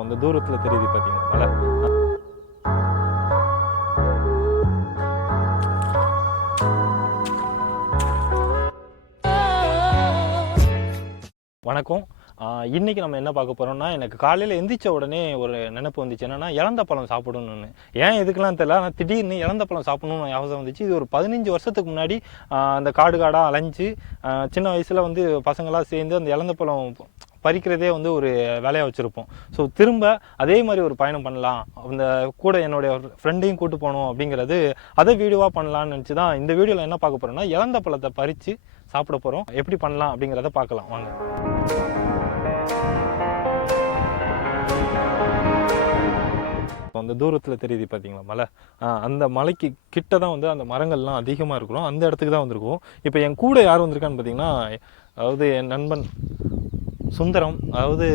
அந்த தூரத்தில் தெரியுது பார்த்தீங்களா மலை. வணக்கம். இன்றைக்கி நம்ம என்ன பார்க்க போகிறோம்னா, எனக்கு காலையில் எந்திரிச்ச உடனே ஒரு நினைப்பு வந்துச்சு. என்னென்னா இலந்த பழம் சாப்பிடணும்னு. ஏன் எதுக்கெலாம் தெரியல, ஆனால் திடீர்னு இலந்த பழம் சாப்பிடணும்னு யோசனை வந்துச்சு. இது ஒரு 15 வருஷத்துக்கு முன்னாடி அந்த காடாக அலைஞ்சு சின்ன வயசில் வந்து பசங்களாக சேர்ந்து அந்த இலந்த பழம் பறிக்கிறதே வந்து ஒரு வேலையாக வச்சுருப்போம். ஸோ திரும்ப அதே மாதிரி ஒரு பயணம் பண்ணலாம், அந்த கூட என்னுடைய ஃப்ரெண்டையும் கூட்டு போகணும் அப்படிங்கிறது, அதை வீடியோவாக பண்ணலான்னு நினச்சி தான் இந்த வீடியோவில் என்ன பார்க்க போகிறோம்னா, இலந்த பழத்தை பறித்து சாப்பிட போகிறோம். எப்படி பண்ணலாம் அப்படிங்கிறத பார்க்கலாம் வாங்க. அந்த தூரத்தில் தெரியுது பார்த்தீங்களா மலை. அந்த மலைக்கு கிட்ட தான் வந்து அந்த மரங்கள்லாம் அதிகமாக இருக்கிறோம். அந்த இடத்துக்கு தான் வந்திருக்கோம். இப்போ என் கூட யார் வந்திருக்கான்னு பார்த்தீங்கன்னா, அதாவது என் நண்பன் சுந்தரம். அதாவது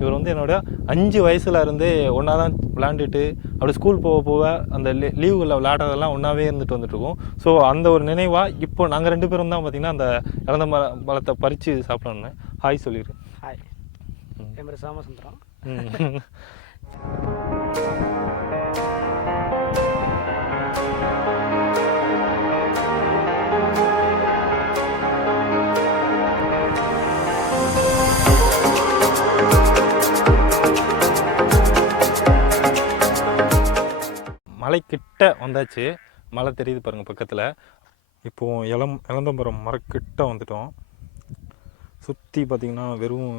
இவர் வந்து என்னோட 5 வயசுல இருந்தே ஒன்றா தான் விளையாண்டுட்டு, அப்படி ஸ்கூல் போக அந்த லீவுகளில் விளையாடுறதெல்லாம் ஒன்றாவே இருந்துட்டு வந்துட்டுருக்கோம். ஸோ அந்த ஒரு நினைவாக இப்போ நாங்கள் 2 பேரும் தான் பார்த்திங்கன்னா அந்த இறந்த பழத்தை பறித்து சாப்பிடணுன்னு. ஹாய் சொல்லிடு. ஹாய், என் பேர் சோமசுந்தரம். மலை கிட்ட வந்தாச்சு. மலை தெரியுது பாருங்கள் பக்கத்தில். இப்போது இளந்தமரம் மரக்கிட்ட வந்துட்டோம். சுற்றி பார்த்திங்கன்னா வெறும்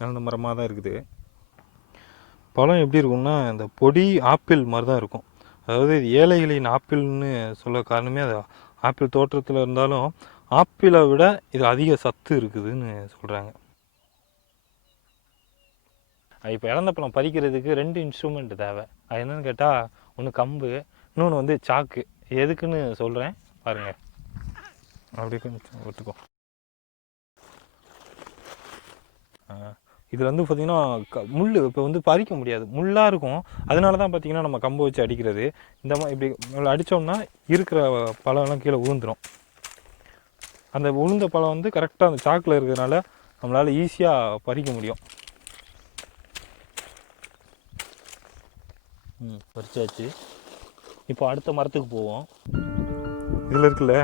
இளந்த மரமாக தான் இருக்குது. பழம் எப்படி இருக்கும்னா, இந்த பொடி ஆப்பிள் மாதிரி தான் இருக்கும். அதாவது ஏழைகளின் ஆப்பிள்னு சொல்ல காரணமே அது ஆப்பிள் தோற்றத்தில் இருந்தாலும் ஆப்பிளை விட இது அதிக சத்து இருக்குதுன்னு சொல்கிறாங்க. இப்போ இலந்த பழம் பறிக்கிறதுக்கு 2 இன்ஸ்ட்ருமெண்ட் தேவை. அது என்னென்னு கேட்டால், ஒன்று கம்பு, இன்னொன்று வந்து சாக்கு. எதுக்குன்னு சொல்கிறேன் பாருங்கள். அப்படி கொஞ்சம் ஒத்துக்கோ. இதில் வந்து பார்த்திங்கன்னா முள் இப்போ வந்து பறிக்க முடியாது, முள்ளாக இருக்கும். அதனால தான் பார்த்திங்கன்னா நம்ம கம்பு வச்சு அடிக்கிறது. இந்த மாதிரி இப்படி அடித்தோம்னா இருக்கிற பழம்லாம் கீழே உளுந்துடும். அந்த உளுந்த பழம் வந்து கரெக்டாக அந்த சாக்கில் இருக்கிறதுனால நம்மளால் ஈஸியாக பறிக்க முடியும். பறிச்சாச்சு. இப்போ அடுத்த மரத்துக்கு போவோம். இதில் இருக்குல்ல,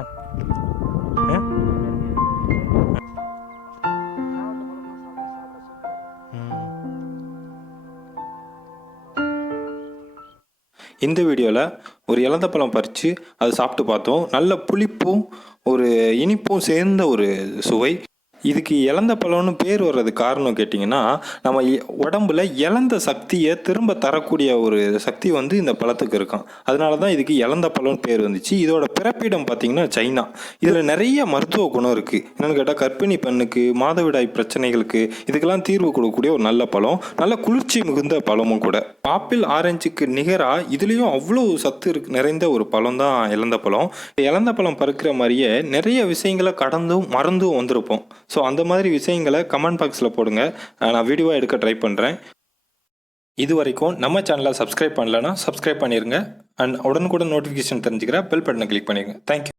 இந்த வீடியோவில் ஒரு இலந்த பழம் பறித்து அதை சாப்பிட்டு பார்த்தோம். நல்ல புளிப்பும் ஒரு இனிப்பும் சேர்ந்த ஒரு சுவை. இதுக்கு இலந்த பழம்னு பேர் வர்றது காரணம் கேட்டிங்கன்னா, நம்ம உடம்புல இழந்த சக்தியை திரும்ப தரக்கூடிய ஒரு சக்தி வந்து இந்த பழத்துக்கு இருக்கும். அதனால தான் இதுக்கு இலந்த பழம்னு பேர் வந்துச்சு. இதோட பிறப்பிடம் பார்த்திங்கன்னா சைனா. இதில் நிறைய மருத்துவ குணம் இருக்குது. என்னென்னு கேட்டால், கர்ப்பிணி பெண்ணுக்கு, மாதவிடாய் பிரச்சனைகளுக்கு இதுக்கெல்லாம் தீர்வு கொடுக்கக்கூடிய ஒரு நல்ல பழம். நல்ல குளிர்ச்சி மிகுந்த பழமும் கூட. ஆப்பிள் ஆரஞ்சுக்கு நிகராக இதுலேயும் அவ்வளோ சத்து நிறைந்த ஒரு பழம் தான் இலந்த பழம். இலந்த பழம் பறிக்கிற மாதிரியே நிறைய விஷயங்களை கடந்தும் மறந்தும் வந்திருப்போம். ஸோ அந்த மாதிரி விஷயங்களை கமெண்ட் பாக்ஸில் போடுங்க. நான் வீடியோவாக எடுக்க ட்ரை பண்ணுறேன். இது வரைக்கும் நம்ம சேனலை சப்ஸ்கிரைப் பண்ணலைன்னா சப்ஸ்கிரைப் பண்ணிடுங்க. அண்ட் உடனுக்குடன் நோட்டிஃபிகேஷன் தெரிஞ்சுக்கிற பெல் பட்டனை கிளிக் பண்ணிடுங்க. தேங்க்யூ.